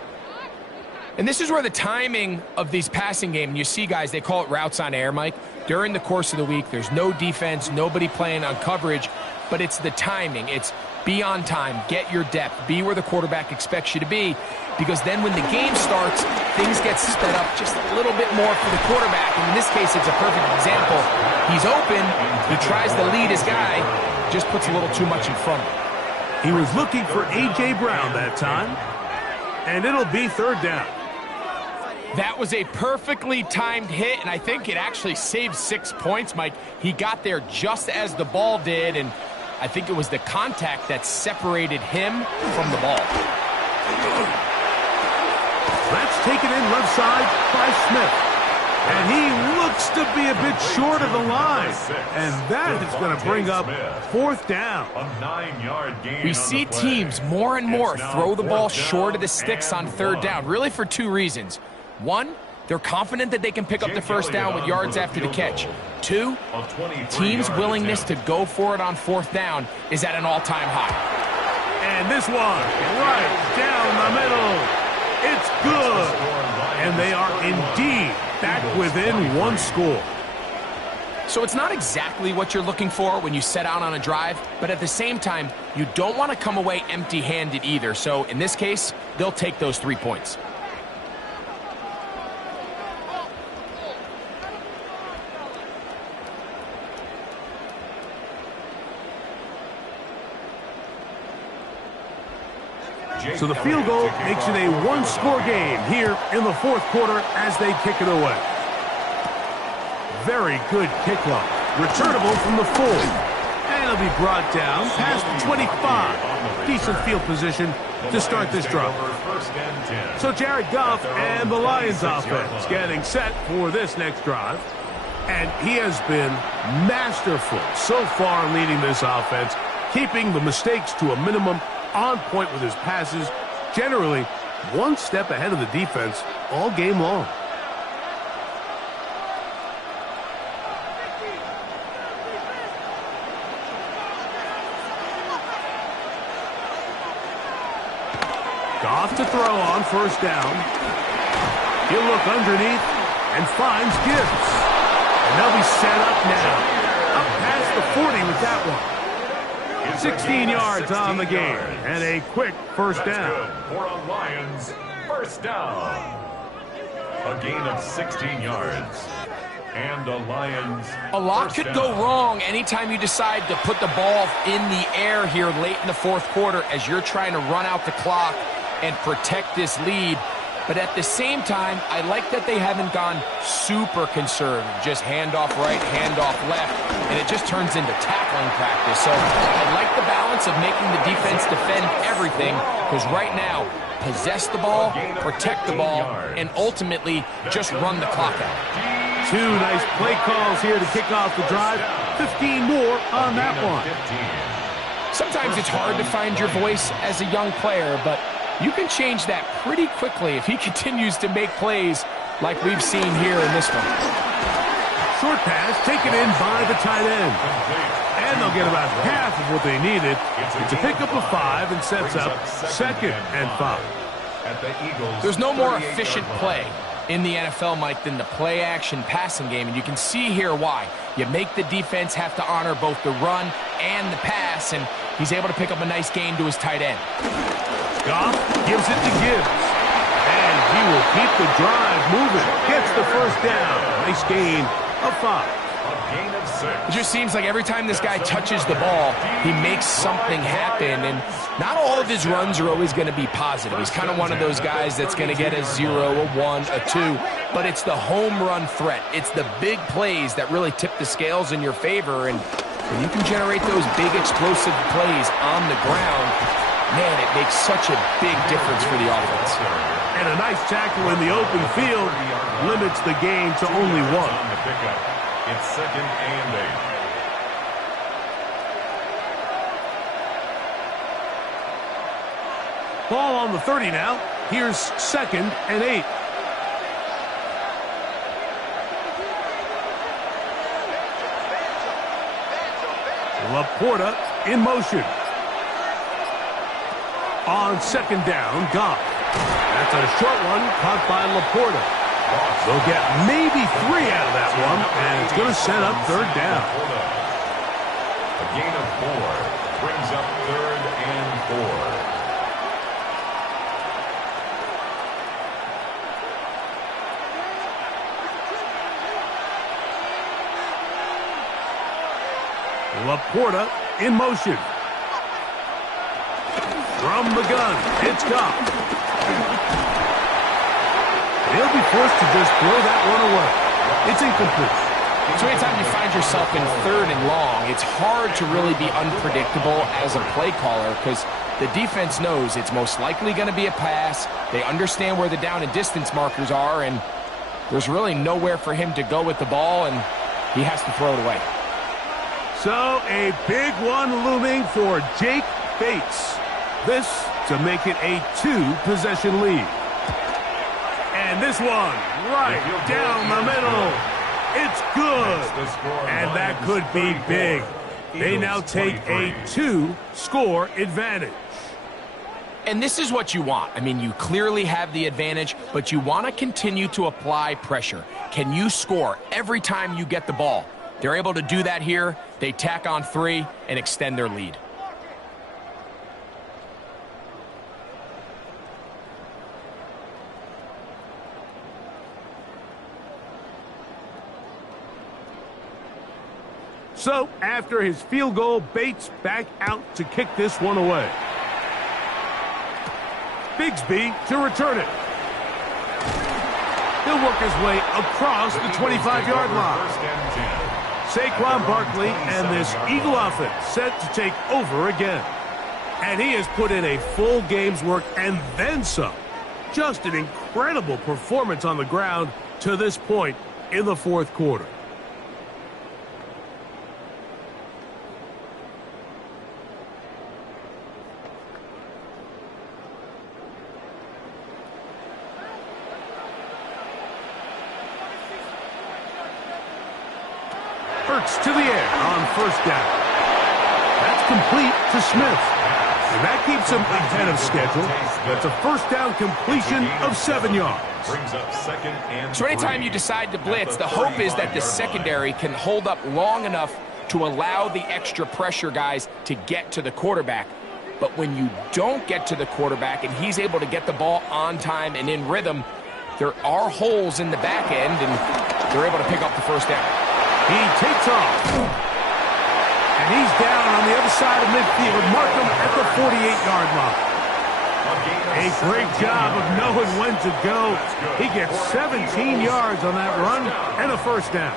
And this is where the timing of these passing game, and you see guys, they call it routes on air, Mike. During the course of the week, there's no defense, nobody playing on coverage, but it's the timing. It's be on time, get your depth, be where the quarterback expects you to be, because then when the game starts, things get sped up just a little bit more for the quarterback. And in this case, it's a perfect example. He's open, he tries to lead his guy, just puts a little too much in front of him. He was looking for A.J. Brown that time, and it'll be third down. That was a perfectly timed hit, and I think it actually saved 6 points, Mike. He got there just as the ball did, and I think it was the contact that separated him from the ball. That's taken in left side by Smith. And he looks to be a bit short of the line. And that is going to bring up fourth down. A 9-yard gain. We see teams more and more throw the ball short of the sticks on third down, really for two reasons. One, they're confident that they can pick up the first down with yards after the catch. Two, teams' willingness to go for it on fourth down is at an all-time high. And this one, right down the middle. It's good. And they are indeed back within one score. So it's not exactly what you're looking for when you set out on a drive, but at the same time, you don't want to come away empty-handed either. So in this case, they'll take those 3 points. So the field goal makes it a one-score game here in the fourth quarter as they kick it away. Very good kickoff. Returnable from the 4. And it'll be brought down past the 25. Decent field position to start this drive. So Jared Goff and the Lions offense getting set for this next drive. And he has been masterful so far leading this offense, keeping the mistakes to a minimum, on point with his passes, generally one step ahead of the defense all game long. Goff to throw on first down. He'll look underneath and finds Gibbs. And they'll be set up now. Up past the 40 with that one. 16 yards on the game, and a quick first down. For a Lions first down. A gain of 16 yards. And a Lions A lot could go wrong anytime you decide to put the ball in the air here late in the fourth quarter as you're trying to run out the clock and protect this lead. But at the same time, I like that they haven't gone super conservative. Just handoff right, handoff left, and it just turns into tackling practice. So I like the balance of making the defense defend everything, because right now, possess the ball, protect the ball, and ultimately just run the clock out. Two nice play calls here to kick off the drive. 15 more on that one. Sometimes it's hard to find your voice as a young player, but you can change that pretty quickly if he continues to make plays like we've seen here in this one. Short pass taken in by the tight end. And they'll get about half of what they needed. It's a pickup of 5 and sets up second and 5. There's no more efficient play in the NFL, Mike, than the play-action passing game, and you can see here why. You make the defense have to honor both the run and the pass, and he's able to pick up a nice gain to his tight end. Goff gives it to Gibbs. And he will keep the drive moving. Gets the first down. Nice gain of 5. It just seems like every time this guy touches the ball, he makes something happen, and not all of his runs are always going to be positive. He's kind of one of those guys that's going to get a 0, a 1, a 2, but it's the home run threat. It's the big plays that really tip the scales in your favor, and when you can generate those big explosive plays on the ground, man, it makes such a big difference for the offense. And a nice tackle in the open field limits the gain to only 1. It's second and 8. Ball on the 30 now. Here's second and 8. Laporta in motion. On second down, Goff. That's a short one caught by Laporta. They'll get maybe 3 out of that one, and it's going to set up third down. A gain of 4 brings up 3rd and 4. Laporta in motion. From the gun, it's Goff. He'll be forced to just throw that one away. It's incomplete. So anytime you find yourself in 3rd and long, it's hard to really be unpredictable as a play caller because the defense knows it's most likely going to be a pass. They understand where the down and distance markers are, and there's really nowhere for him to go with the ball, and he has to throw it away. So a big one looming for Jake Bates. This to make it a 2-possession lead. And this one right down the middle. It's good. And that could be big. They now take a 2-score advantage. And this is what you want. I mean, you clearly have the advantage, but you want to continue to apply pressure. Can you score every time you get the ball? They're able to do that here. They tack on 3 and extend their lead. So, after his field goal, Bates back out to kick this one away. Bigsby to return it. He'll work his way across the 25-yard line. Saquon Barkley and this Eagle offense set to take over again. And he has put in a full game's work and then some. Just an incredible performance on the ground to this point in the fourth quarter. To the air on first down. That's complete to Smith. And that keeps him ahead of schedule. That's a first down completion of 7 yards. So anytime you decide to blitz, the hope is that the secondary can hold up long enough to allow the extra pressure guys to get to the quarterback. But when you don't get to the quarterback and he's able to get the ball on time and in rhythm, there are holes in the back end, and they're able to pick up the first down. He takes off. And he's down on the other side of midfield. Mark him at the 48-yard line. A great job of knowing when to go. He gets 17 yards on that run and a first down.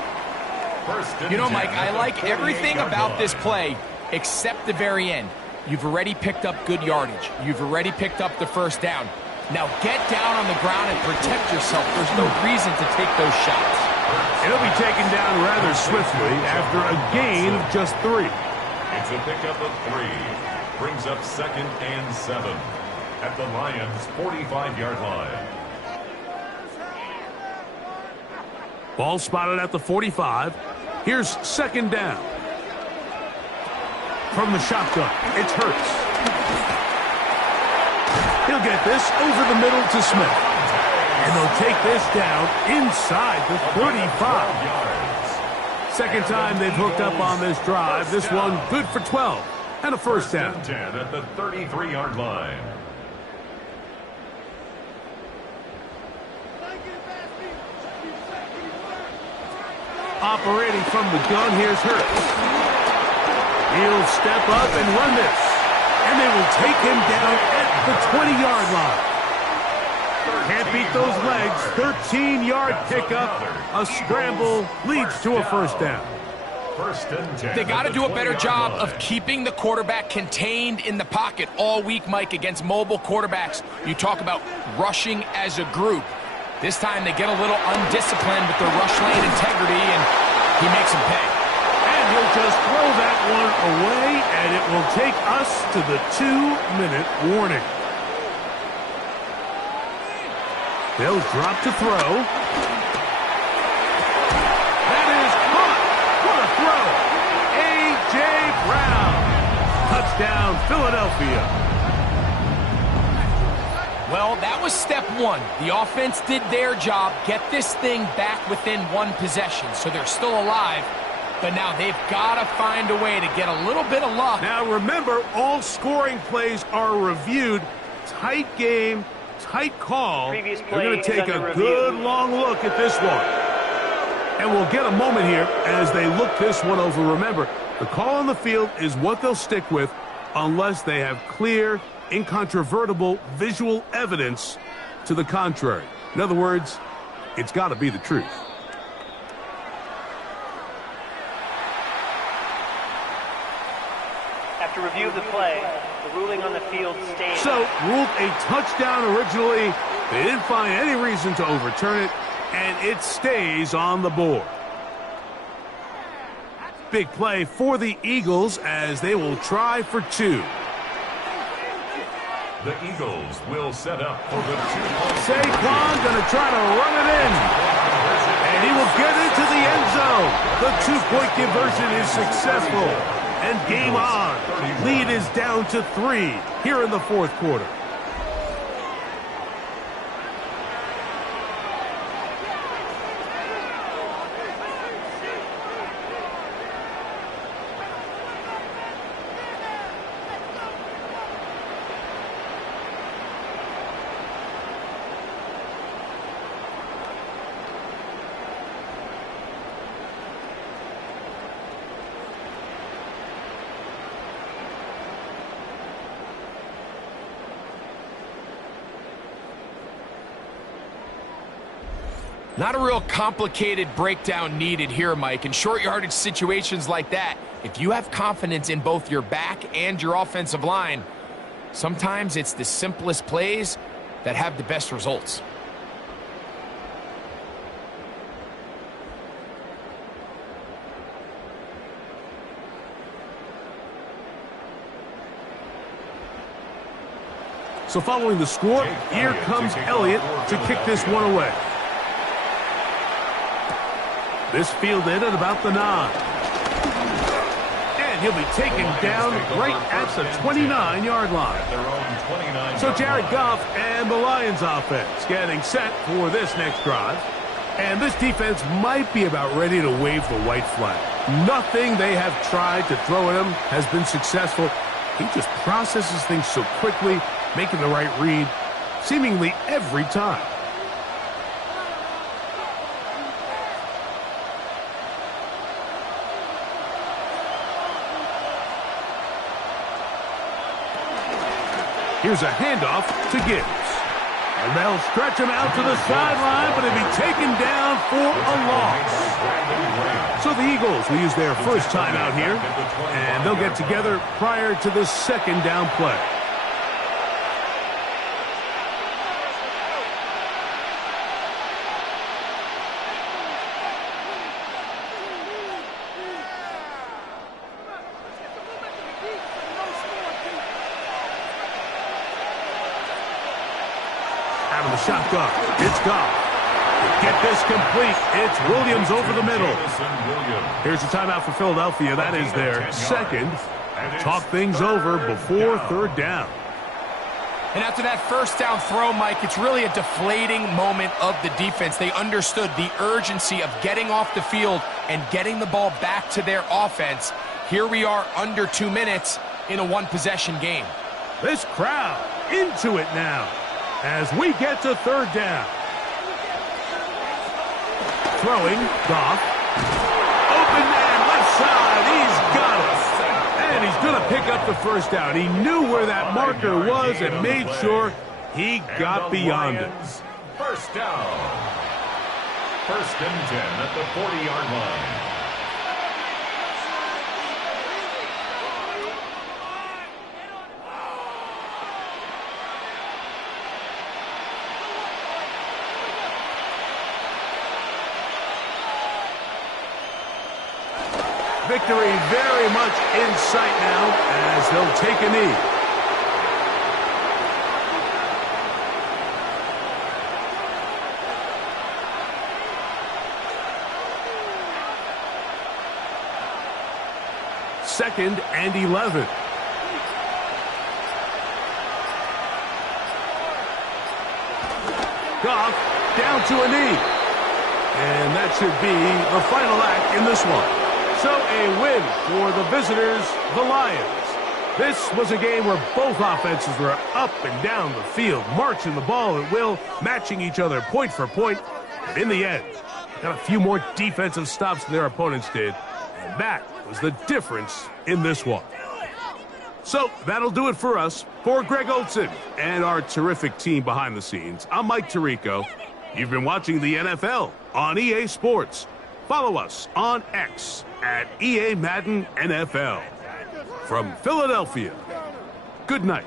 You know, Mike, I like everything about this play except the very end. You've already picked up good yardage. You've already picked up the first down. Now get down on the ground and protect yourself. There's no reason to take those shots. It'll be taken down rather swiftly after a gain of just 3. It's a pickup of 3. Brings up 2nd and 7 at the Lions' 45-yard line. Ball spotted at the 45. Here's second down. From the shotgun, it's Hurts. He'll get this over the middle to Smith. And they'll take this down inside the 35. Second time they've hooked up on this drive. This one good for 12 and a first down. 10 at the 33-yard line. Operating from the gun, here's Hurts. He'll step up and run this. And they will take him down at the 20-yard line. Can't beat those legs. 13-yard pickup. A scramble leads to a first down. They got to do a better job of keeping the quarterback contained in the pocket all week, Mike, against mobile quarterbacks. You talk about rushing as a group. This time they get a little undisciplined with their rush lane integrity, and he makes them pay. And he'll just throw that one away, and it will take us to the 2-minute warning. They'll drop to throw. That is caught. What a throw. A.J. Brown. down, Philadelphia. Well, that was step one. The offense did their job, get this thing back within one possession, so they're still alive. But now they've got to find a way to get a little bit of luck. Now remember, all scoring plays are reviewed. Tight game, tight call. We're going to take a good long look at this one. And we'll get a moment here as they look this one over. Remember, the call on the field is what they'll stick with unless they have clear, incontrovertible visual evidence to the contrary. In other words, it's got to be the truth. After review of the play, the ruling on the field stands. So, ruled a touchdown originally. They didn't find any reason to overturn it, and it stays on the board. Big play for the Eagles as they will try for two. The Eagles will set up for the 2-point. Saquon going to try to run it in. And he will get into the end zone. The 2-point conversion is successful. And game on. Lead is down to 3 here in the fourth quarter. Not a real complicated breakdown needed here, Mike. In short yardage situations like that, if you have confidence in both your back and your offensive line, sometimes it's the simplest plays that have the best results. So following the score, here comes Elliott to kick this one away. This fielded at about the 9. And he'll be taken down right at the 29-yard line. So Jared Goff and the Lions offense getting set for this next drive. And this defense might be about ready to wave the white flag. Nothing they have tried to throw at him has been successful. He just processes things so quickly, making the right read seemingly every time. Here's a handoff to Gibbs. And they'll stretch him out to the sideline, but he'll be taken down for a loss. So the Eagles will use their first timeout here, and they'll get together prior to the second down play. Shotgun. It's Goff. Get this complete. It's Williams over the middle. Here's a timeout for Philadelphia. That is their second. Talk things over before third down. And after that first down throw, Mike, it's really a deflating moment of the defense. They understood the urgency of getting off the field and getting the ball back to their offense. Here we are under 2 minutes in a one-possession game. This crowd into it now as we get to third down. Throwing, Goff. Open man, left side, he's got it. And he's going to pick up the first down. He knew where that marker was and made sure he got beyond it. First down. 1st and 10 at the 40-yard line. Victory very much in sight now as they'll take a knee. Second and 11. Goff down to a knee. And that should be the final act in this one. So a win for the visitors, the Lions. This was a game where both offenses were up and down the field, marching the ball at will, matching each other point for point. And in the end, got a few more defensive stops than their opponents did. And that was the difference in this one. So that'll do it for us. For Greg Olson and our terrific team behind the scenes, I'm Mike Tirico. You've been watching the NFL on EA Sports. Follow us on X at EA Madden NFL. From Philadelphia, good night.